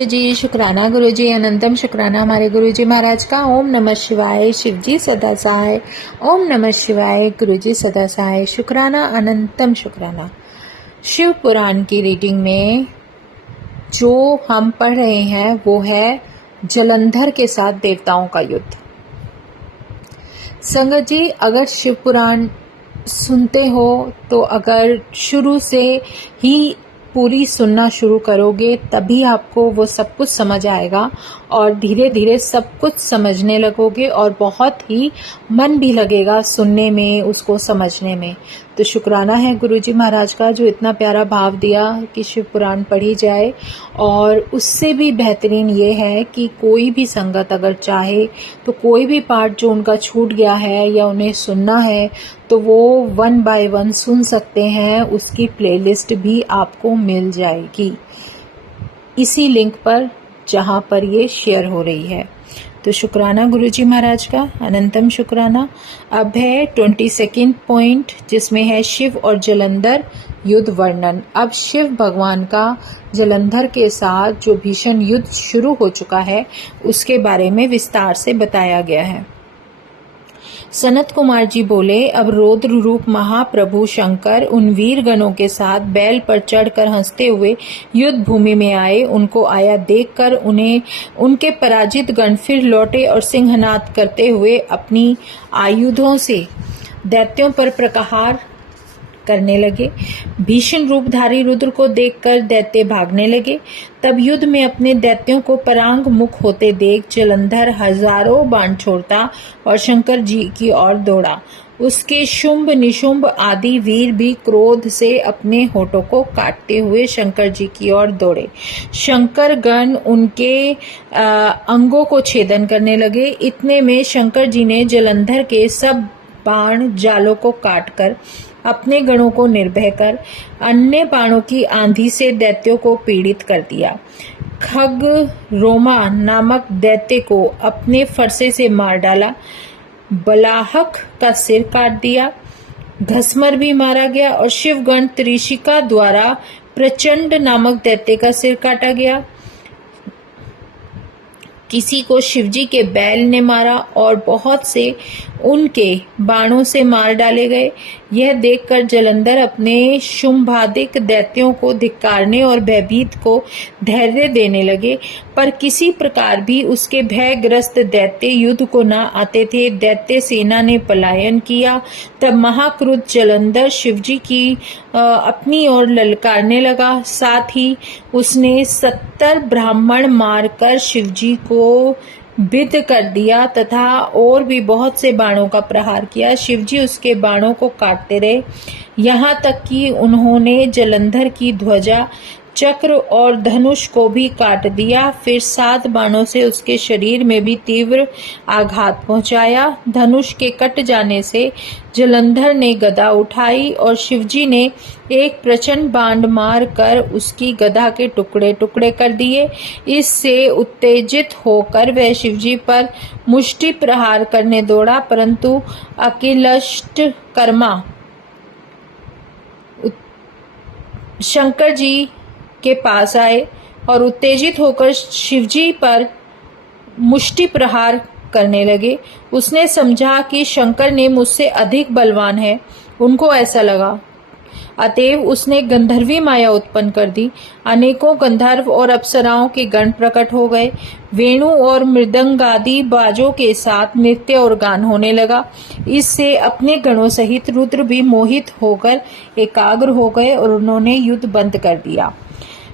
जी शुक्राना गुरु जी, अनंतम शुक्राना हमारे गुरु जी महाराज का। ओम नमः शिवाय, शिव जी सदा सहाय। ओम नमः शिवाय, गुरु जी सदा सहाय। शुक्राना, अनंतम शुक्राना। शिव पुराण की रीडिंग में जो हम पढ़ रहे हैं वो है जलंधर के साथ देवताओं का युद्ध। संगत जी, अगर शिव पुराण सुनते हो तो अगर शुरू से ही पूरी सुनना शुरू करोगे तभी आपको वो सब कुछ समझ आएगा और धीरे धीरे सब कुछ समझने लगोगे और बहुत ही मन भी लगेगा सुनने में, उसको समझने में। तो शुक्राना है गुरुजी महाराज का जो इतना प्यारा भाव दिया कि शिव पुराण पढ़ी जाए। और उससे भी बेहतरीन ये है कि कोई भी संगत अगर चाहे तो कोई भी पार्ट जो उनका छूट गया है या उन्हें सुनना है तो वो 1 बाय 1 सुन सकते हैं। उसकी प्लेलिस्ट भी आपको मिल जाएगी इसी लिंक पर जहां पर ये शेयर हो रही है। तो शुक्राना गुरुजी महाराज का, अनंतम शुक्राना। अब है 22nd पॉइंट जिसमें है शिव और जलंधर युद्ध वर्णन। अब शिव भगवान का जलंधर के साथ जो भीषण युद्ध शुरू हो चुका है उसके बारे में विस्तार से बताया गया है। सनत कुमार जी बोले, अब रौद्र रूप महाप्रभु शंकर उन वीर गणों के साथ बैल पर चढ़कर हंसते हुए युद्ध भूमि में आए। उनको आया देखकर उन्हें उनके पराजित गण फिर लौटे और सिंहनाद करते हुए अपनी आयुधों से दैत्यों पर प्रहार करने लगे। भीषण रूपधारी रुद्र को देखकर दैत्य भागने लगे। तब युद्ध में अपने दैत्यों को परांग मुख होते देख जलंधर हजारों बाण छोड़ता और शंकर जी की ओर दौड़ा। उसके शुंभ निशुंभ आदि वीर भी क्रोध से अपने होठों को काटते हुए शंकर जी की ओर दौड़े। शंकर गण उनके अंगों को छेदन करने लगे। इतने में शंकर जी ने जलंधर के सब बाण जालों को काटकर अपने गणों को निर्भय कर अन्य बाणों की आंधी से दैत्यों को पीड़ित कर दिया। खग रोमा नामक दैत्य को अपने फरसे से मार डाला। बलाहक का सिर काट दिया। घसमर भी मारा गया और शिवगण त्रिशिका द्वारा प्रचंड नामक दैत्य का सिर काटा गया। किसी को शिवजी के बैल ने मारा और बहुत से उनके बाणों से मार डाले गए। यह देखकर जलंधर अपने शुंभादिक दैत्यों को धिक्कारने और भयभीत को धैर्य देने लगे, पर किसी प्रकार भी उसके भयग्रस्त दैत्य युद्ध को न आते थे। दैत्य सेना ने पलायन किया। तब महाक्रुद्ध जलंधर शिवजी की अपनी ओर ललकारने लगा। साथ ही उसने 70 ब्राह्मण मारकर शिवजी को विद्ध कर दिया तथा और भी बहुत से बाणों का प्रहार किया। शिवजी उसके बाणों को काटते रहे, यहाँ तक कि उन्होंने जलंधर की ध्वजा, चक्र और धनुष को भी काट दिया। फिर 7 बाणों से उसके शरीर में भी तीव्र आघात पहुंचाया। धनुष के कट जाने से जलंधर ने गदा उठाई और शिवजी ने एक प्रचंड बाण मार कर उसकी गदा के टुकड़े टुकड़े कर दिए। इससे उत्तेजित होकर वह शिवजी पर मुष्टि प्रहार करने दौड़ा, परंतु अकिलष्टकर्मा शंकर जी के पास आए और उत्तेजित होकर शिवजी पर मुष्टि प्रहार करने लगे। उसने समझा कि शंकर ने मुझसे अधिक बलवान है, उनको ऐसा लगा। अतएव उसने गंधर्वी माया उत्पन्न कर दी। अनेकों गंधर्व और अप्सराओं के गण प्रकट हो गए। वेणु और मृदंगादि बाजों के साथ नृत्य और गान होने लगा। इससे अपने गणों सहित रुद्र भी मोहित होकर एकाग्र हो गए और उन्होंने युद्ध बंद कर दिया।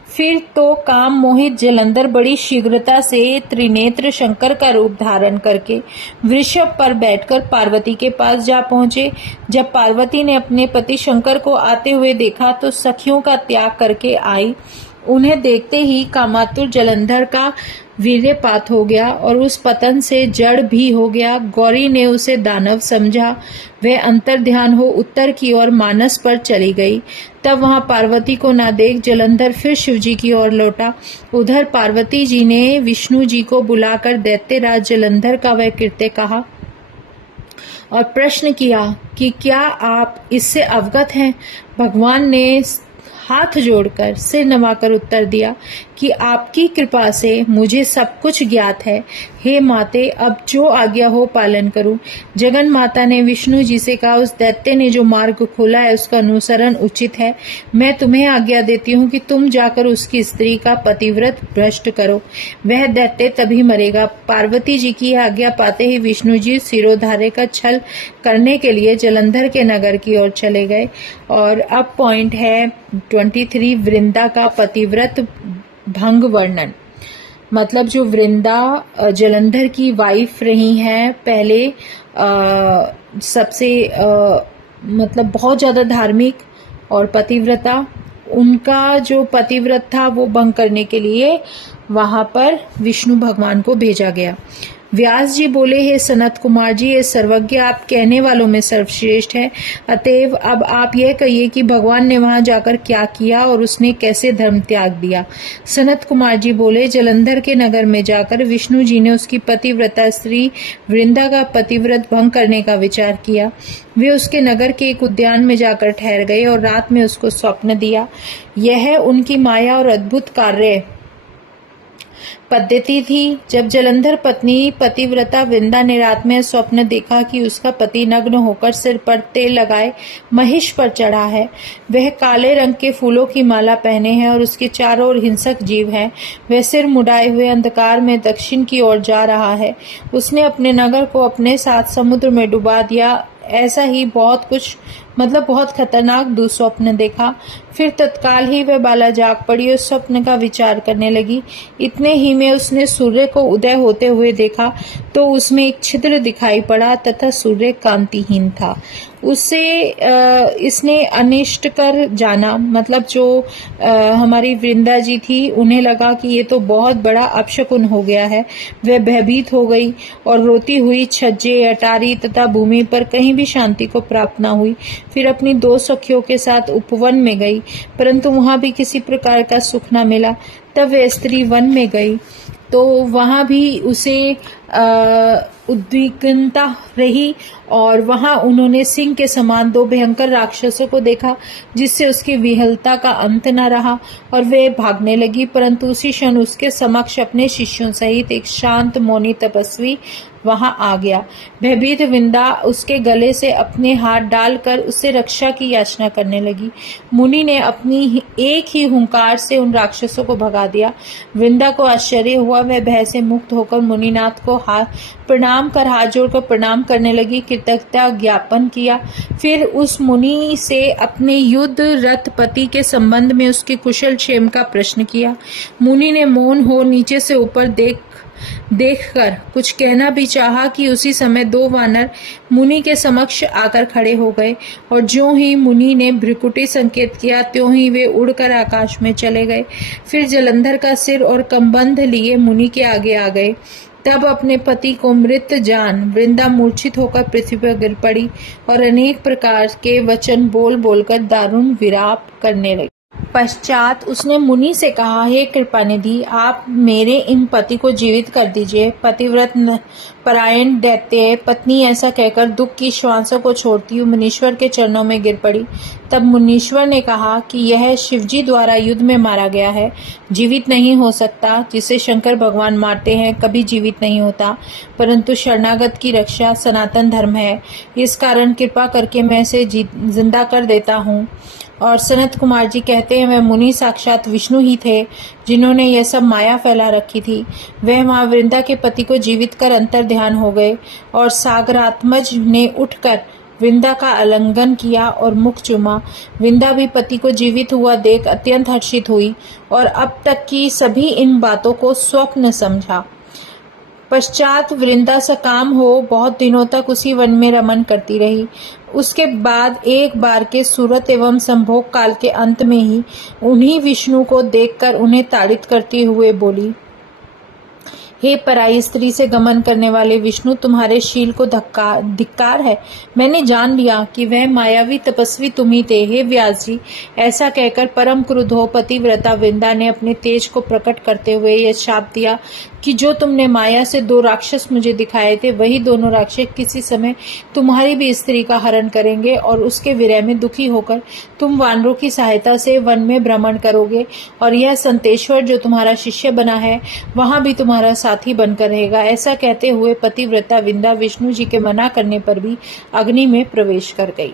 फिर तो काम मोहित जलंधर बड़ी शीघ्रता से त्रिनेत्र शंकर का रूप धारण करके वृषभ पर बैठकर पार्वती के पास जा पहुंचे। जब पार्वती ने अपने पति शंकर को आते हुए देखा तो सखियों का त्याग करके आई। उन्हें देखते ही कामातुर जलंधर का वीर्यपात हो गया और उस पतन से जड़ भी हो गया। गौरी ने उसे दानव समझा। वह अंतर ध्यान हो उत्तर की ओर मानस पर चली गई। तब वहां पार्वती को न देख जलंधर फिर शिवजी की ओर लौटा। उधर पार्वती जी ने विष्णु जी को बुलाकर दैत्यराज जलंधर का वह कृत्य कहा और प्रश्न किया कि क्या आप इससे अवगत हैं। भगवान ने हाथ जोड़कर सिर नवाकर उत्तर दिया कि आपकी कृपा से मुझे सब कुछ ज्ञात है। हे माते, अब जो आज्ञा हो पालन करूं। जगन माता ने विष्णु जी से कहा, उस दैत्य ने जो मार्ग खोला है उसका अनुसरण उचित है। मैं तुम्हें आज्ञा देती हूँ कि तुम जाकर उसकी स्त्री का पतिव्रत भ्रष्ट करो, वह दैत्य तभी मरेगा। पार्वती जी की आज्ञा पाते ही विष्णु जी सिरोधार्य का छल करने के लिए जलंधर के नगर की ओर चले गए। और अब पॉइंट है 23, वृंदा का पतिव्रत भंग वर्णन। मतलब जो वृंदा जलंधर की वाइफ रही हैं पहले, सबसे मतलब बहुत ज्यादा धार्मिक और पतिव्रता, उनका जो पतिव्रत था वो भंग करने के लिए वहां पर विष्णु भगवान को भेजा गया। व्यास जी बोले, हे सनत कुमार जी, ये सर्वज्ञ आप कहने वालों में सर्वश्रेष्ठ है। अतएव अब आप यह कहिए कि भगवान ने वहां जाकर क्या किया और उसने कैसे धर्म त्याग दिया। सनत कुमार जी बोले, जलंधर के नगर में जाकर विष्णु जी ने उसकी पतिव्रता स्त्री वृंदा का पतिव्रत भंग करने का विचार किया। वे उसके नगर के एक उद्यान में जाकर ठहर गए और रात में उसको स्वप्न दिया। यह उनकी माया और अद्भुत कार्य पद्धति थी। जब जलंधर पत्नी पतिव्रता वृंदा ने रात में स्वप्न देखा कि उसका पति नग्न होकर सिर पर तेल लगाए महिष पर चढ़ा है, वह काले रंग के फूलों की माला पहने है और उसके चारों ओर हिंसक जीव हैं, वह सिर मुड़ाए हुए अंधकार में दक्षिण की ओर जा रहा है, उसने अपने नगर को अपने साथ समुद्र में डुबा दिया। ऐसा ही बहुत कुछ, मतलब बहुत खतरनाक दुस्वप्न देखा। फिर तत्काल ही वह बाला जाग पड़ी और स्वप्न का विचार करने लगी। इतने ही में उसने सूर्य को उदय होते हुए देखा तो उसमें एक छिद्र दिखाई पड़ा तथा सूर्य कांतिहीन था। उससे इसने अनिष्ट कर जाना, मतलब जो हमारी वृंदा जी थी उन्हें लगा कि ये तो बहुत बड़ा अपशकुन हो गया है। वह भयभीत हो गई और रोती हुई छज्जे, अटारी तथा भूमि पर कहीं भी शांति को प्राप्त न हुई। फिर अपनी 2 सखियों के साथ उपवन में गई, परंतु वहां भी किसी प्रकार का सुख न मिला। तब वह स्त्री वन में गई तो वहां भी उसे उद्विग्नता रही और वहां उन्होंने सिंह के समान 2 भयंकर राक्षसों को देखा, जिससे उसकी विहलता का अंत न रहा और वे भागने लगी। परंतु उसी क्षण उसके समक्ष अपने शिष्यों सहित एक शांत मौनी तपस्वी वहां आ गया। भयभीत वृंदा उसके गले से अपने हाथ डालकर उससे रक्षा की याचना करने लगी। मुनि ने अपनी एक ही हुंकार से उन राक्षसों को भगा दिया। वृंदा को आश्चर्य हुआ, वह भय से मुक्त होकर मुनिनाथ को प्रणाम कर हाथ जोड़कर प्रणाम करने लगी, कृतज्ञता ज्ञापन किया। फिर उस मुनि से अपने युद्ध रथ पति के संबंध में उसके कुशल क्षेम का प्रश्न किया। मुनि ने मौन हो नीचे से ऊपर देखकर कुछ कहना भी चाहा कि उसी समय 2 वानर मुनि के समक्ष आकर खड़े हो गए और ज्यों ही मुनि ने भ्रुकुटी संकेत किया त्यों ही वे उड़कर आकाश में चले गए। फिर जलंधर का सिर और कमबंध लिए मुनि के आगे आ गए। तब अपने पति को मृत जान वृंदा मूर्छित होकर पृथ्वी पर गिर पड़ी और अनेक प्रकार के वचन बोल बोलकर दारुण विलाप करने लगी। पश्चात उसने मुनि से कहा, हे कृपानिधि, आप मेरे इन पति को जीवित कर दीजिए। पतिव्रत परायण दैत्य पत्नी ऐसा कहकर दुख की श्वासों को छोड़ती हुई मुनीश्वर के चरणों में गिर पड़ी। तब मुनीश्वर ने कहा कि यह शिवजी द्वारा युद्ध में मारा गया है, जीवित नहीं हो सकता। जिसे शंकर भगवान मारते हैं कभी जीवित नहीं होता, परंतु शरणागत की रक्षा सनातन धर्म है। इस कारण कृपा करके मैं इसे जिंदा कर देता हूँ। और सनत कुमार जी कहते हैं, वह मुनि साक्षात विष्णु ही थे जिन्होंने यह सब माया फैला रखी थी। वह माँ वृंदा के पति को जीवित कर अंतर ध्यान हो गए और सागरात्मज ने उठकर वृंदा का आलिंगन किया और मुख चूमा। वृंदा भी पति को जीवित हुआ देख अत्यंत हर्षित हुई और अब तक की सभी इन बातों को स्वप्न समझा। पश्चात वृंदा सकाम हो बहुत दिनों तक उसी वन में रमन करती रही। उसके बाद एक बार के सूरत एवं संभोग काल के अंत में ही उन्हीं विष्णु को देखकर उन्हें ताड़ित करते हुए बोली, हे पराई स्त्री से गमन करने वाले विष्णु, तुम्हारे शील को धिक्कार है। मैंने जान लिया कि वह मायावी तपस्वी तुम ही थे। हे व्यास जी, ऐसा कहकर परम क्रुद्ध हो पतिव्रता वृंदा ने अपने तेज को प्रकट करते हुए यह शाप दिया कि जो तुमने माया से 2 राक्षस मुझे दिखाए थे, वही दोनों राक्षस किसी समय तुम्हारी भी स्त्री का हरण करेंगे और उसके विरह में दुखी होकर तुम वानरों की सहायता से वन में भ्रमण करोगे और यह संतेश्वर जो तुम्हारा शिष्य बना है वहां भी तुम्हारा साथी बनकर रहेगा। ऐसा कहते हुए पतिव्रता वृंदा विष्णु जी के मना करने पर भी अग्नि में प्रवेश कर गई।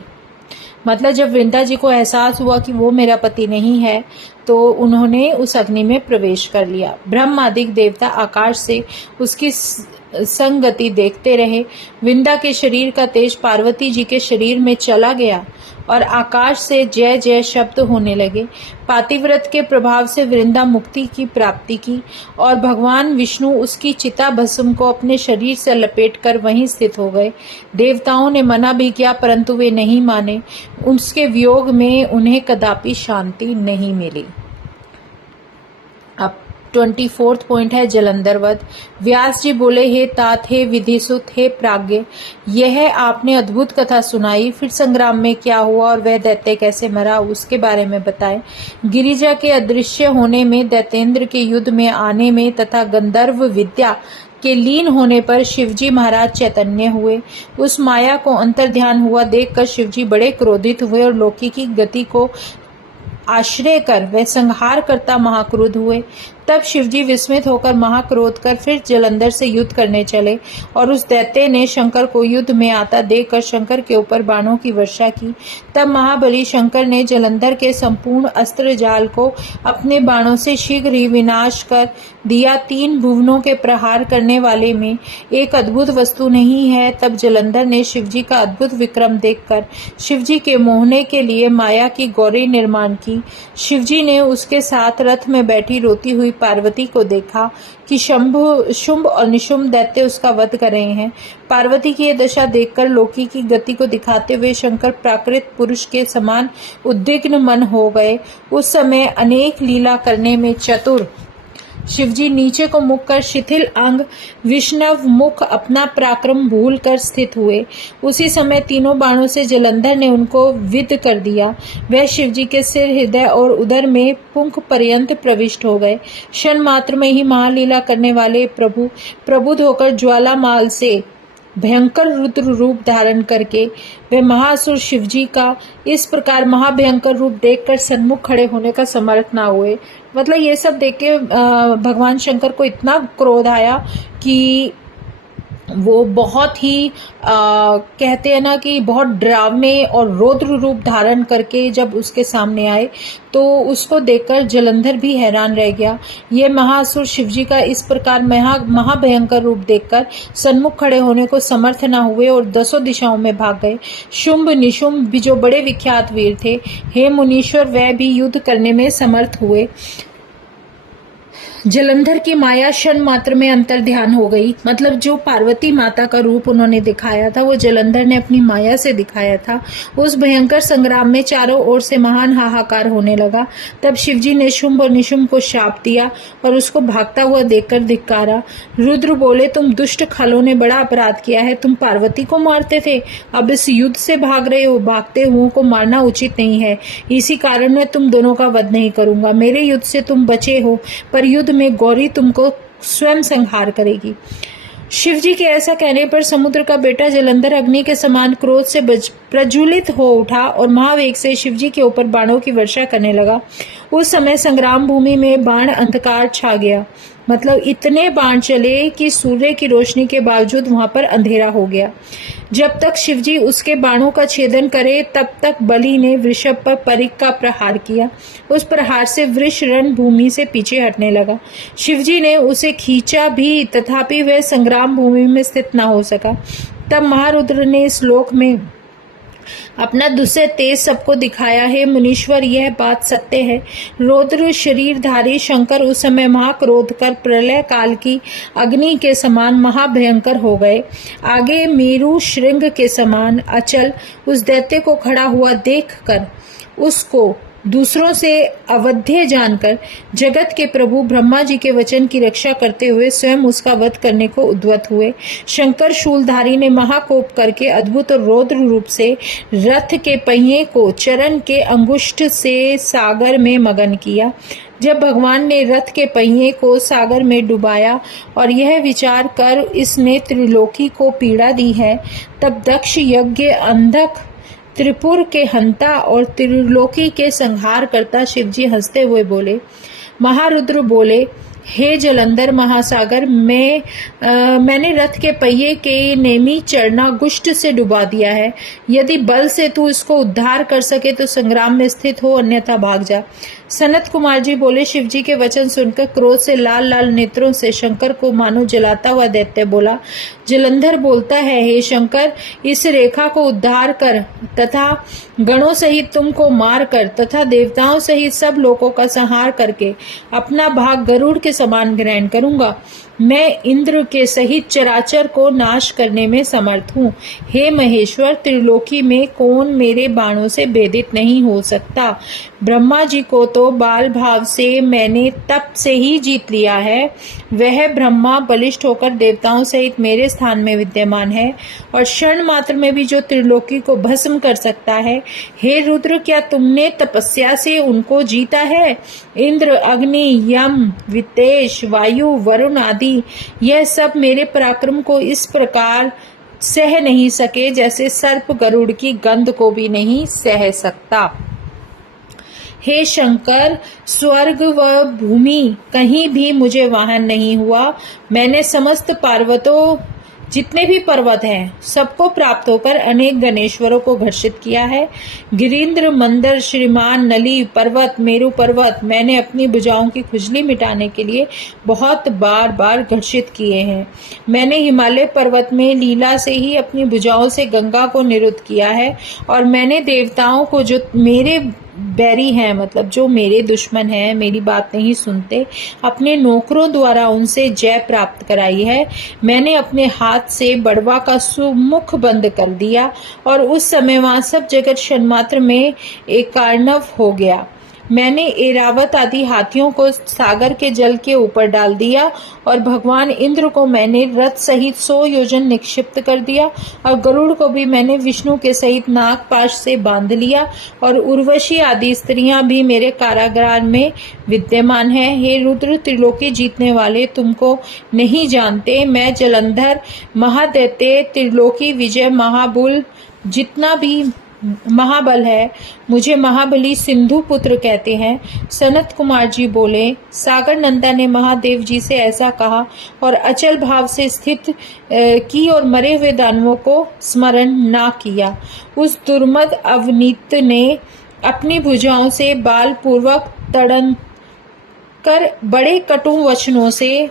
मतलब जब वृंदा जी को एहसास हुआ कि वो मेरा पति नहीं है तो उन्होंने उस अग्नि में प्रवेश कर लिया। ब्रह्मादिक देवता आकाश से उसकी संगति देखते रहे। वृंदा के शरीर का तेज पार्वती जी के शरीर में चला गया और आकाश से जय जय शब्द होने लगे। पातिव्रत के प्रभाव से वृंदा मुक्ति की प्राप्ति की और भगवान विष्णु उसकी चिता भस्म को अपने शरीर से लपेटकर वहीं स्थित हो गए। देवताओं ने मना भी किया परंतु वे नहीं माने। उसके वियोग में उन्हें कदापि शांति नहीं मिली। अब 24th पॉइंट है जलंधर वध। व्यास जी बोले, हे तात, हे विधिसुत, हे प्राज्ञ, यह आपने अद्भुत कथा सुनाई। फिर संग्राम में क्या हुआ और वह दैत्य कैसे मरा उसके बारे में बताएं। गिरिजा के अदृश्य होने में, दैतेंद्र के युद्ध में आने में तथा गंधर्व विद्या के लीन होने पर शिवजी महाराज चैतन्य हुए। उस माया को अंतर्ध्यान हुआ देखकर शिवजी बड़े क्रोधित हुए और लोकी की गति को आश्रय कर वह संहार करता महाक्रोध हुए। तब शिवजी विस्मित होकर महाक्रोध कर फिर जलंधर से युद्ध करने चले और उस दैत्य ने शंकर को युद्ध में आता देखकर शंकर के ऊपर बाणों की वर्षा की। तब महाबली शंकर ने जलंधर के संपूर्ण अस्त्र जाल को अपने बाणों से शीघ्र ही विनाश कर दिया। 3 भुवनों के प्रहार करने वाले में एक अद्भुत वस्तु नहीं है। तब जलंधर ने शिवजी का अद्भुत विक्रम देखकर शिवजी के मोहने के लिए माया की गौरी निर्माण की। शिवजी ने उसके साथ रथ में बैठी रोती हुई पार्वती को देखा कि शुंभ और निशुंभ दैत्य उसका वध कर रहे हैं। पार्वती की यह दशा देखकर लोकी की गति को दिखाते हुए शंकर प्राकृत पुरुष के समान उद्विग्न मन हो गए। उस समय अनेक लीला करने में चतुर शिवजी नीचे को मुख कर शिथिल अंग विष्णव मुख अपना पराक्रम भूल कर स्थित हुए। उसी समय 3 बाणों से जलंधर ने उनको विद कर दिया। वह शिवजी के सिर, हृदय और उदर में पुंख पर्यंत प्रविष्ट हो गए। क्षण मात्र में ही महालीला करने वाले प्रभु प्रबुद्ध होकर ज्वालामाल से भयंकर रुद्र रूप धारण करके वे महासुर शिवजी का इस प्रकार महाभयंकर रूप देखकर सन्मुख खड़े होने का समर्थ ना हुए। मतलब ये सब देख के भगवान शंकर को इतना क्रोध आया कि वो बहुत ही कहते हैं ना कि बहुत डरावने और रौद्र रूप धारण करके जब उसके सामने आए तो उसको देखकर जलंधर भी हैरान रह गया। ये महासुर शिवजी का इस प्रकार महाभयंकर रूप देखकर सन्मुख खड़े होने को समर्थ न हुए और 10 दिशाओं में भाग गए। शुंभ निशुंभ भी जो बड़े विख्यात वीर थे, हे मुनीश्वर, वह भी युद्ध करने में समर्थ हुए। जलंधर की माया क्षण मात्र में अंतर्ध्यान हो गई। मतलब जो पार्वती माता का रूप उन्होंने दिखाया था वो जलंधर ने अपनी माया से दिखाया था। उस भयंकर संग्राम में चारों ओर से महान हाहाकार होने लगा। तब शिवजी ने शुंभ और निशुंभ को शाप दिया और उसको भागता हुआ देखकर धिक्कारा। रुद्र बोले, तुम दुष्ट खलों ने बड़ा अपराध किया है। तुम पार्वती को मारते थे, अब इस युद्ध से भाग रहे हो। भागते हुओं को मारना उचित नहीं है, इसी कारण मैं तुम दोनों का वध नहीं करूंगा। मेरे युद्ध से तुम बचे हो पर युद्ध में गौरी तुमको स्वयं संहार करेगी। शिवजी के ऐसा कहने पर समुद्र का बेटा जलंधर अग्नि के समान क्रोध से प्रज्वलित हो उठा और महावेग से शिवजी के ऊपर बाणों की वर्षा करने लगा। उस समय संग्राम भूमि में बाण अंधकार छा गया। मतलब इतने बाण चले कि सूर्य की रोशनी के बावजूद वहां पर अंधेरा हो गया। जब तक शिवजी उसके बाणों का छेदन करे तब तक बलि ने वृषभ पर परिक का प्रहार किया। उस प्रहार से वृष रण भूमि से पीछे हटने लगा। शिवजी ने उसे खींचा भी, तथापि वह संग्राम भूमि में स्थित न हो सका। तब महारुद्र ने इस लोक में अपना दूसरे तेज सबको दिखाया। है मुनीश्वर, यह बात सत्य है। रौद्र शरीरधारी शंकर उस समय महाक्रोध कर प्रलय काल की अग्नि के समान महाभयंकर हो गए। आगे मेरु श्रृंग के समान अचल उस दैत्य को खड़ा हुआ देखकर उसको दूसरों से अवध्य जानकर जगत के प्रभु ब्रह्मा जी के वचन की रक्षा करते हुए स्वयं उसका वध करने को उद्यत हुए। शंकर शूलधारी ने महाकोप करके अद्भुत और रौद्र रूप से रथ के पहिए को चरण के अंगुष्ठ से सागर में मगन किया। जब भगवान ने रथ के पहिए को सागर में डुबाया और यह विचार कर इसने त्रिलोकी को पीड़ा दी है, तब दक्ष यज्ञ अंधक त्रिपुर के हंता और त्रिलोकी के संहार करता शिवजी हंसते हुए बोले। महारुद्र बोले, हे जलंधर महासागर, मैंने रथ के पहिए के नेमी चढ़ना गुष्ट से डुबा दिया है। यदि बल से तू इसको उद्धार कर सके तो संग्राम में स्थित हो, अन्यथा भाग जा। सनत कुमार जी बोले। शिवजी के वचन सुनकर क्रोध से लाल लाल नेत्रों से शंकर को मानो जलाता हुआ दैत्य बोला। जलंधर बोलता है, हे शंकर, इस रेखा को उद्धार कर तथा गणों सहित तुमको मार कर तथा देवताओं सहित सब लोगों का संहार करके अपना भाग गरुड़ के समान ग्रहण करूंगा। मैं इंद्र के सहित चराचर को नाश करने में समर्थ हूँ। हे महेश्वर, त्रिलोकी में कौन मेरे बाणों से भेदित नहीं हो सकता। ब्रह्मा जी को तो बाल भाव से मैंने तप से ही जीत लिया है। वह ब्रह्मा बलिष्ठ होकर देवताओं सहित मेरे स्थान में विद्यमान है और क्षण मात्र में भी जो त्रिलोकी को भस्म कर सकता है। हे रुद्र, क्या तुमने तपस्या से उनको जीता है? इंद्र, अग्नि, यम, वितेश, वायु, वरुण आदि यह सब मेरे पराक्रम को इस प्रकार सह नहीं सके जैसे सर्प गरुड़ की गंध को भी नहीं सह सकता। हे शंकर, स्वर्ग व भूमि कहीं भी मुझे वाहन नहीं हुआ। मैंने समस्त पर्वतों, जितने भी पर्वत हैं, सबको प्राप्त होकर अनेक गणेश्वरों को घर्षित किया है। गिरीन्द्र, मंदर, श्रीमान, नली पर्वत, मेरु पर्वत मैंने अपनी भुजाओं की खुजली मिटाने के लिए बहुत बार बार घर्षित किए हैं। मैंने हिमालय पर्वत में लीला से ही अपनी भुजाओं से गंगा को निरुद्ध किया है और मैंने देवताओं को, जो मेरे बैरी हैं, मतलब जो मेरे दुश्मन हैं, मेरी बात नहीं सुनते, अपने नौकरों द्वारा उनसे जय प्राप्त कराई है। मैंने अपने हाथ से बड़वा का सुमुख बंद कर दिया और उस समय वहां सब जगत क्षणमात्र में एकार्णव हो गया। मैंने एरावत आदि हाथियों को सागर के जल के ऊपर डाल दिया और भगवान इंद्र को मैंने रथ सहित 100 योजन निक्षिप्त कर दिया और गरुड़ को भी मैंने विष्णु के सहित नागपाश से बांध लिया और उर्वशी आदि स्त्रियां भी मेरे कारागार में विद्यमान हैं। हे रुद्र, त्रिलोकी जीतने वाले, तुमको नहीं जानते, मैं जलंधर महादैत्य, त्रिलोकी विजय महाबुल, जितना भी महाबल है, मुझे महाबली सिंधु पुत्र कहते हैं। सनत कुमार जी बोले, सागर नंदा ने महादेव जी से ऐसा कहा और अचल भाव से स्थित की और मरे हुए दानवों को स्मरण ना किया। उस दुर्मद अवनीत ने अपनी भुजाओं से बाल पूर्वक तड़न कर बड़े कटु वचनों से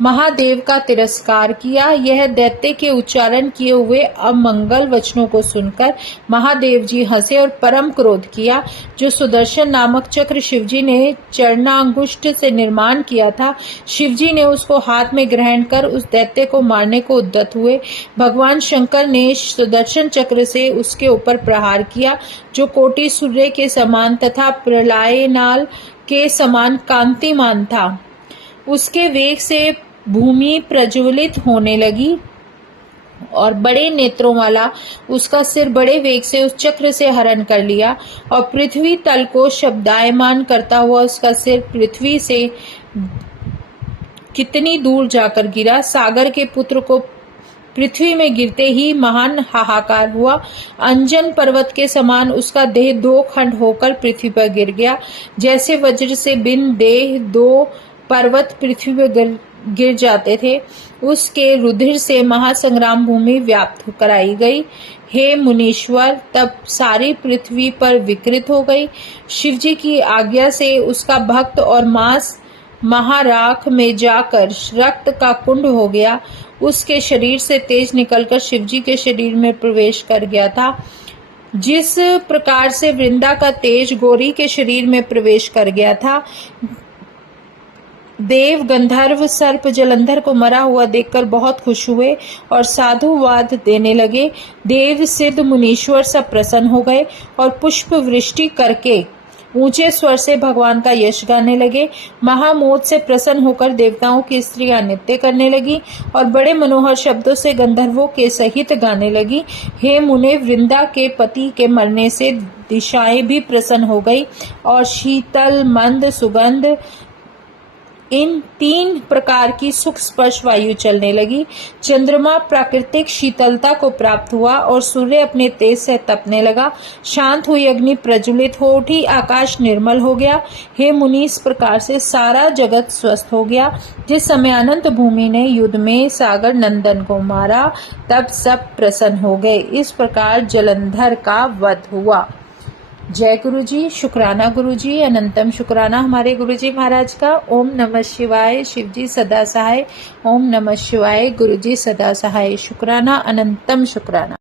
महादेव का तिरस्कार किया। यह दैत्य के उच्चारण किए हुए अमंगल वचनों को सुनकर महादेव जी हंसे और परम क्रोध किया। जो सुदर्शन नामक चक्र शिवजी ने चरणांगुष्ठ से निर्माण किया था, शिवजी ने उसको हाथ में ग्रहण कर उस दैत्य को मारने को उद्यत हुए। भगवान शंकर ने सुदर्शन चक्र से उसके ऊपर प्रहार किया, जो कोटि सूर्य के समान तथा प्रलयनाल के समान कांतिमान था। उसके वेग से भूमि प्रज्वलित होने लगी और बड़े नेत्रों वाला उसका सिर बड़े वेग से उस चक्र से हरण कर लिया और पृथ्वी तल को शब्दायमान करता हुआ उसका सिर पृथ्वी से कितनी दूर जाकर गिरा। सागर के पुत्र को पृथ्वी में गिरते ही महान हाहाकार हुआ। अंजन पर्वत के समान उसका देह 2 खंड होकर पृथ्वी पर गिर गया। जैसे वज्र से बिन देह 2 पर्वत पृथ्वी पर गिर जाते थे, उसके रुधिर से महासंग्राम भूमि व्याप्त कराई गई। हे मुनीश्वर, तब सारी पृथ्वी पर विकृत हो गई। शिवजी की आज्ञा से उसका भक्त और मांस महाराख में जाकर रक्त का कुंड हो गया। उसके शरीर से तेज निकलकर शिवजी के शरीर में प्रवेश कर गया था। जिस प्रकार से वृंदा का तेज गौरी के शरीर में प्रवेश कर गया था, देव, गंधर्व, सर्प जलंधर को मरा हुआ देखकर बहुत खुश हुए और साधुवाद देने लगे। देव, सिद्ध, मुनीश्वर सब प्रसन्न हो गए और पुष्प वृष्टि करके ऊंचे स्वर से भगवान का यश गाने लगे। महामोद से प्रसन्न होकर देवताओं की स्त्रियां नृत्य करने लगी और बड़े मनोहर शब्दों से गंधर्वों के सहित गाने लगी। हे मुने, वृंदा के पति के मरने से दिशाएं भी प्रसन्न हो गई और शीतल, मंद, सुगंध, इन 3 प्रकार की सुख स्पर्श वायु चलने लगी। चंद्रमा प्राकृतिक शीतलता को प्राप्त हुआ और सूर्य अपने तेज से तपने लगा। शांत हुई अग्नि प्रज्वलित हो उठी, आकाश निर्मल हो गया। हे मुनि, इस प्रकार से सारा जगत स्वस्थ हो गया। जिस समय अनंत भूमि ने युद्ध में सागर नंदन को मारा, तब सब प्रसन्न हो गए। इस प्रकार जलंधर का वध हुआ। जय गुरु जी, शुक्राना गुरु जी, अनंतम शुक्राना हमारे गुरु जी महाराज का। ओम नमः शिवाय, शिव जी सदा सहाय। ओम नमः शिवाय, गुरु जी सदा सहाय। शुक्राना, अनंतम शुक्राना।